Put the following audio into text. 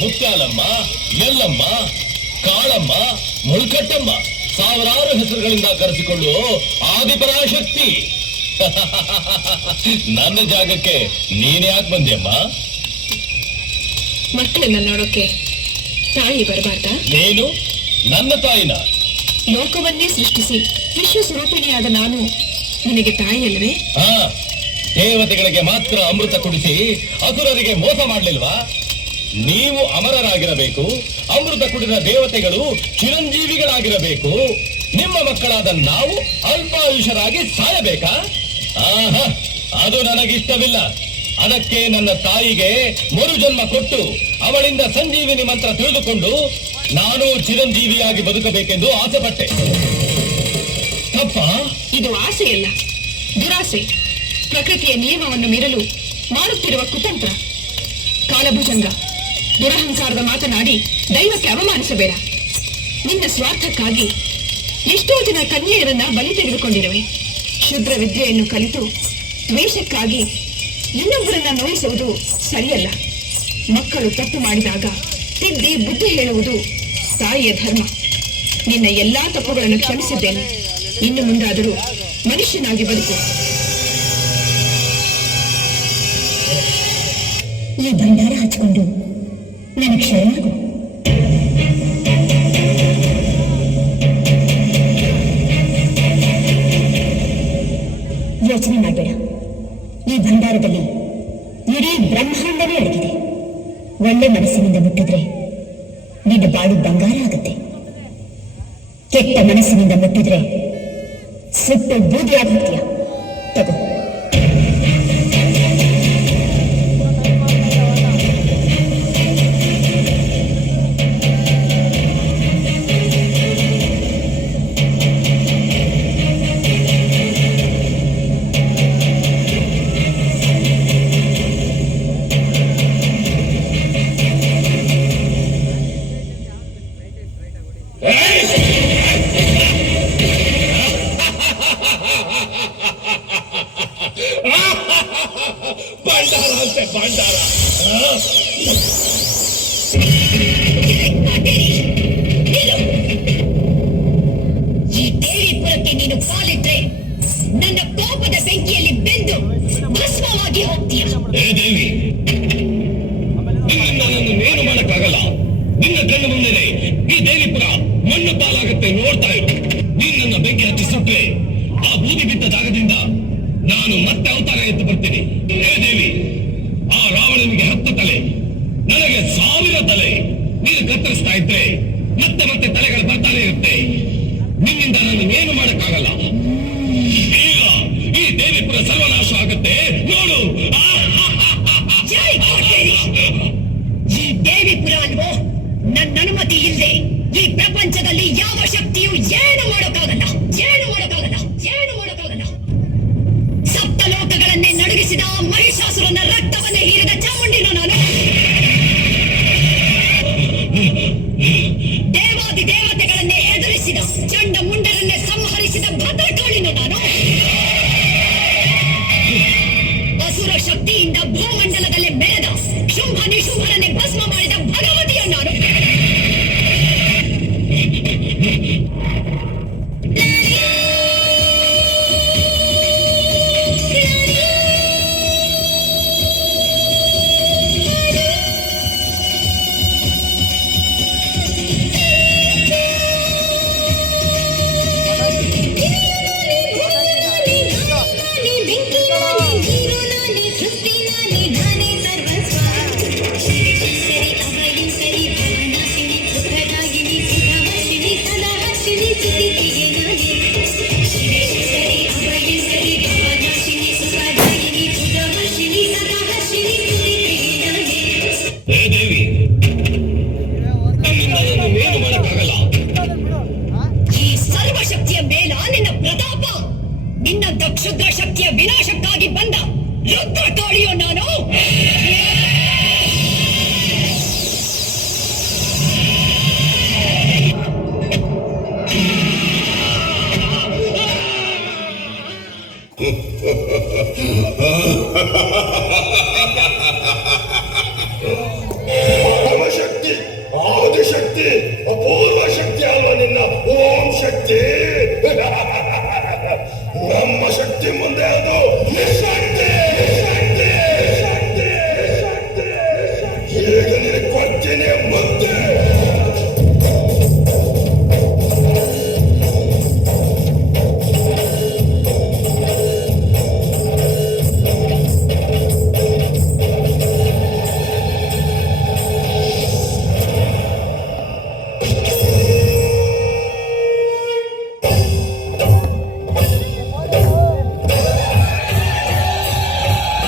ಮುತ್ಯಾಲಮ್ಮ, ಎಲ್ಲಮ್ಮ, ಕಾಳಮ್ಮ, ಮುಳ್ಕಟ್ಟಮ್ಮ ಸಾವಿರಾರು ಹೆಸರುಗಳಿಂದ ಕರೆಸಿಕೊಳ್ಳುವ ಆದಿಪರಾಶಕ್ತಿ. ನನ್ನ ಜಾಗಕ್ಕೆ ನೀನ್ ಯಾಕೆ ಬಂದೆಯಮ್ಮ? ಮಕ್ಕಳನ್ನ ನೋಡೋಕೆ ತಾಯಿ ಬರಬಾರ್ದ? ನೀನು ನನ್ನ ತಾಯಿನ? ಲೋಕವನ್ನೇ ಸೃಷ್ಟಿಸಿ ವಿಶ್ವ ಸ್ವರೂಪಿಣಿಯಾದ ನಾನು ನಿನಗೆ ತಾಯಿಯಲ್ಲವೇ? ದೇವತೆಗಳಿಗೆ ಮಾತ್ರ ಅಮೃತ ಕುಡಿಸಿ ಅಸುರರಿಗೆ ಮೋಸ ಮಾಡಲಿಲ್ವಾ? ನೀವು ಅಮರರಾಗಿರಬೇಕು, ಅಮೃತ ಕುಡಿದ ದೇವತೆಗಳು ಚಿರಂಜೀವಿಗಳಾಗಿರಬೇಕು. ನಿಮ್ಮ ಮಕ್ಕಳಾದ ನಾವು ಅಲ್ಪಾಯುಷರಾಗಿ ಸಾಯಬೇಕಾ? ಅದು ನನಗಿಷ್ಟವಿಲ್ಲ. ಅದಕ್ಕೆ ನನ್ನ ತಾಯಿಗೆ ಮರುಜನ್ಮ ಕೊಟ್ಟು ಅವಳಿಂದ ಸಂಜೀವಿನಿ ಮಂತ್ರ ತಿಳಿದುಕೊಂಡು ನಾನು ಚಿರಂಜೀವಿಯಾಗಿ ಬದುಕಬೇಕೆಂದು ಆಸೆ ಪಟ್ಟೆ. ತಪ್ಪ? ಇದು ಆಸೆಯಲ್ಲ, ದುರಾಸೆ. ಪ್ರಕೃತಿಯ ನಿಯಮವನ್ನು ಮೀರಲು ಮಾಡುತ್ತಿರುವ ಕುತಂತ್ರ. ಕಾಲಭುಜಂಗ, ದುರಹಂಕಾರದ ಮಾತನಾಡಿ ದೈವಕ್ಕೆ ಅವಮಾನಿಸಬೇಡ. ನಿನ್ನ ಸ್ವಾರ್ಥಕ್ಕಾಗಿ ಎಷ್ಟೋ ಜನ ಕನ್ಯೆಯರನ್ನ ಬಲಿ ತೆಗೆದುಕೊಂಡಿರುವೆ. ಶುದ್ರ ವಿದ್ಯೆಯನ್ನು ಕಲಿತು ದ್ವೇಷಕ್ಕಾಗಿ ಇನ್ನೊಬ್ಬರನ್ನ ನೋಯಿಸುವುದು ಸರಿಯಲ್ಲ. ಮಕ್ಕಳು ತಪ್ಪು ಮಾಡಿದಾಗ ತಿದ್ದಿ ಬುದ್ಧಿ ಹೇಳುವುದು ತಾಯಿಯ ಧರ್ಮ. ನಿನ್ನ ಎಲ್ಲಾ ತಪ್ಪುಗಳನ್ನು ಕ್ಷಮಿಸಿದ್ದೇನೆ. ಇನ್ನು ಮುಂದಾದರೂ ಮನುಷ್ಯನಾಗಿ ಬದುಕು. ಈ ಭಂಡಾರ ಹಚ್ಕೊಂಡು ನನಗೆ ಶರಣಾಗು. ಯೋಚನೆ ಮಾಡಬೇಡ. ಈ ಭಂಡಾರದಲ್ಲಿ ಇಡೀ ಬ್ರಹ್ಮಾಂಡವೇ ಅಡಗಿದೆ. ಒಳ್ಳೆ ಮನಸ್ಸಿನಿಂದ ಮುಟ್ಟಿದ್ರೆ ನಿನ್ನ ಬಾಳು ಬಂಗಾರ ಆಗುತ್ತೆ. ಕೆಟ್ಟ ಮನಸ್ಸಿನಿಂದ ಮುಟ್ಟಿದ್ರೆ ಸುಟ್ಟು ಬೂದಿಯಾಗಿ ಹೋಗ್ತೀಯ. ತಗೋ. ಈ ದೇವಿಪುರಕ್ಕೆ ನೀನು ಕಾಲಿಟ್ರೆ ನನ್ನ ಕೋಪದ ಬೆಂಕಿಯಲ್ಲಿ ಬೆಂದು ಭಸ್ಮವಾಗಿ ಹೋಗ್ತೀಯ. ದೇವಿ, ನನ್ನನ್ನೇನು ಮಾಡಕ್ಕಾಗಲ್ಲ. ನಿನ್ನ ಕಣ್ಣು ಮುಂದೆ ಈ ದೇವಿಪುರ ಮಣ್ಣು ಪಾಲಾಗುತ್ತೆ, ನೋಡ್ತಾ ಇರು. ನೀನ್ ನನ್ನ ಬೆಂಕಿ ಹಚ್ಚಿ ಸುಟ್ರೆ ಆ ಬೂದಿ ಬಿದ್ದ ಜಾಗದಿಂದ ನಾನು ಮತ್ತೆ ಅವತಾರ ಎತ್ತು ಬರ್ತೀನಿ. ಹೇ ದೇವಿ, ಆ ರಾವಣನಿಗೆ 10 ತಲೆ, ನನಗೆ 1000 ತಲೆ. ನೀನು ಕತ್ತರಿಸ್ತಾ ಇದ್ರೆ ಮತ್ತೆ ಮತ್ತೆ ತಲೆಗಳು ಬರ್ತಾನೆ ಇರುತ್ತೆ. ನಿನ್ನಿಂದ ನಾನು ಏನು ಮಾಡಕ್ಕಾಗಲ್ಲ. ಈಗ ಈ ದೇವಿಪುರ ಸರ್ವನಾಶ ಆಗುತ್ತೆ, ನೋಡು. ಈ ದೇವಿಪುರ ಅಲ್ವೋ, ನನ್ನ ಅನುಮತಿ ಇಲ್ಲದೆ ಈ ಪ್ರಪಂಚದಲ್ಲಿ ಯಾವ ಶಕ್ತಿಯು ಏನು ಮಾಡೋಕ್ಕಾಗಲ್ಲ, ಏನು ಮಾಡೋಕ್ಕಾಗಲ್ಲ, ಏನು ಮಾಡೋಕ್ಕಾಗಲ್ಲ. ಸಪ್ತ ಲೋಕಗಳನ್ನೇ ನಡುಗಿಸಿದ ಮಹಿಷಾಸುರನ ರಕ್ತವನ್ನೇ ಹೀರಿದ ಚಾಮುಂಡಿನೋ ನಾನು. ದೇವಾದಿ ದೇವತೆಗಳನ್ನೇ ಎದುರಿಸಿದ ಚಂಡ ಮುಂಡರನ್ನೇ ಸಂಹರಿಸಿದ ಭದ್ರಕಾಳಿನೋ ನಾನು. ಅಸುರ ಶಕ್ತಿಯಿಂದ ಭೂಮಂಡಲದಲ್ಲೇ ಮೆರೆದ ಶುಂಭ ನಿಶುಂಭರನ್ನೇ ಭಸ್ಮ ಮಾಡಿದ ಭಗವತಿಯೋ ನಾನು. ಅಂತ ಕ್ಷುದ್ರ ಶಕ್ತಿಯ ವಿನಾಶಕ್ಕಾಗಿ ಬಂದ ರುದ್ರ ತೋಳಿಯೋ ನಾನು. ಶಕ್ತಿ, ಆದಿಶಕ್ತಿ, ಅಪೂರ್ವ ಶಕ್ತಿ ಅಲ್ವಾ ನಿನ್ನ ಓಂ ಶಕ್ತಿ. ನಮ್ಮ ಶಕ್ತಿ ಮುಂದೆ ಅದು ನಿಶಕ್ತಿ, ನಿಶಕ್ತಿ, ನಿಶಕ್ತಿ, ನಿಶಕ್ತಿ. ಈಗ ನಿನಗೆ ಕೊಡ್ತೀನಿ ಮುದ್ದೆ.